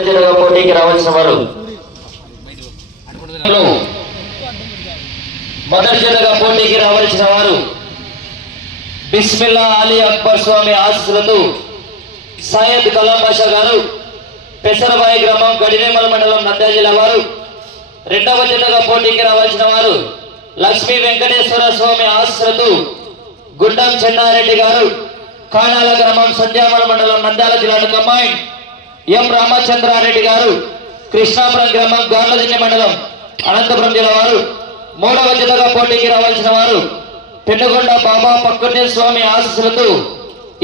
పోటీకి రావాల్సిన వారు. మొదటి జతగా పోటీకి రావాల్సిన వారు బిస్మిల్లా అలీ అక్బర్ స్వామి ఆశీస్సులతో సయ్యద్ కలాం బాషా గారు పెసరబాయి గ్రామం గడినేమల మండలం నంద్యాల జిల్లా వారు రెండవ జతగా పోటీకి రావాల్సిన వారు లక్ష్మీ వెంకటేశ్వర స్వామి ఆశీస్సులతో గుండం చెన్నారెడ్డి గారు కానాల గ్రామం సంధ్యామల మండలం నంద్యాల జిల్లా అమ్మాయి ఎం రామచంద్రారెడ్డి గారు కృష్ణాపురం గ్రామం గార్లదిన్నె మండలం అనంతపురం జిల్లా వారు మూడవ జతగా పోటీకి రావాల్సిన వారు పెనుగొండ బాబా పక్కటి స్వామి ఆశీస్సులతో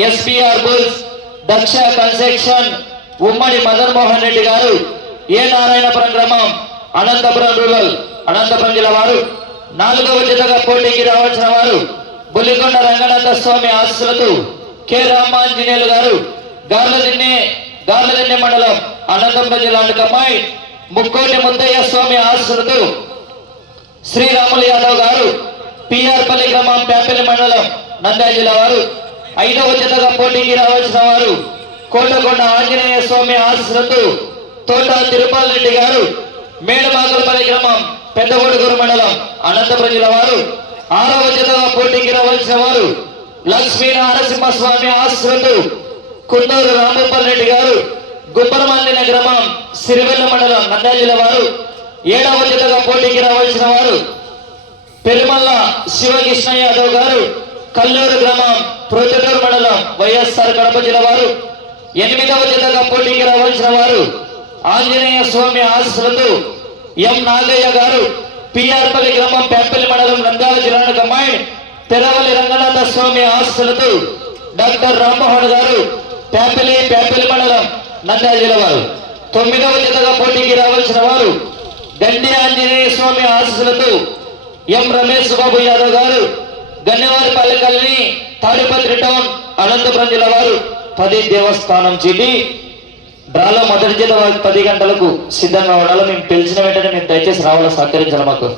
ఎస్పీఆర్ బుల్స్ దక్ష కన్స్ట్రక్షన్ ఉమ్మడి మదన్ మోహన్ రెడ్డి గారు ఏ నారాయణపురం గ్రామం అనంతపురం రూరల్ అనంతపురం జిల్లా వారు నాలుగవ జతగా పోటీకి రావాల్సిన వారు బుల్లికొండ రంగనాథ స్వామి ఆశీస్సులతో కె రామాంజనేయులు గారు గార్లదిన్నె గార్లదిన్నె మండలం అనంతపురం జిల్లా అమ్మాయి ముక్కోటి ముద్దయ్య స్వామి ఆశ్రతు శ్రీరాములు యాదవ్ గారు పిఆర్పల్లి గ్రామం పేపల్లి మండలం నంద్యాల జిల్లా వారు. ఐదవ జతగా పోటీకి రావాల్సిన వారు కోటకొండ ఆంజనేయ స్వామి ఆశీస్సులతో తోట తిరుపాల్ రెడ్డి గారు మేడమాకులపల్లి గ్రామం పెద్దగోడుగూరు మండలం అనంతపురం జిల్లా వారు. ఆరవ జతగా పోటీకి రావాల్సిన వారు లక్ష్మీ నరసింహ స్వామి ఆశీస్సులతో కుందూరు రామగోపాల్ రెడ్డి గారు గుబ్బరమల్లిన గ్రామం సిరివెల్ల మండలం నంద్యాల జిల్లా వారు ఏడవ జిల్లాగా పోటీకి రావాల్సిన వారు పెరుమల్ల శివకృష్ణ యాదవ్ గారు కల్లూరు గ్రామం ప్రొద్దుటూరు మండలం వైఎస్ఆర్ కడప జిల్లా వారు ఎనిమిదవ జిల్లాగా పోటీకి రావాల్సిన వారు ఆంజనేయ స్వామి ఆశీస్సులతో ఎం నాగయ్య గారు పిఆర్పల్లి గ్రామం పెంపల్లి మండలం నంద్యాల జిల్లాకు అమ్మాయి తెరవల్లి రంగనాథ స్వామి ఆశీస్సులతో డాక్టర్ రామ్మోహన్ గారు పేపలి పేపలి మండలం నంద్యాల జిల్లా వారు. తొమ్మిదవ జతగా పోటీకి రావాల్సిన వారు గండి ఆంజనేయ స్వామి ఆశీస్సులతో ఎం రమేష్ బాబు యాదవ్ గారు గన్నెవారిపల్లి కాలనీ తాడిపత్రి టౌన్ అనంతపురం జిల్లా వారు పది దేవస్థానం చీటి. డ్రాలో మొదటి జిల్లా వారికి పది గంటలకు సిద్ధంగా ఉండాలి. మేము పిలిచిన వెంటనే మేము దయచేసి రావాలో సహకరించాలి మాకు.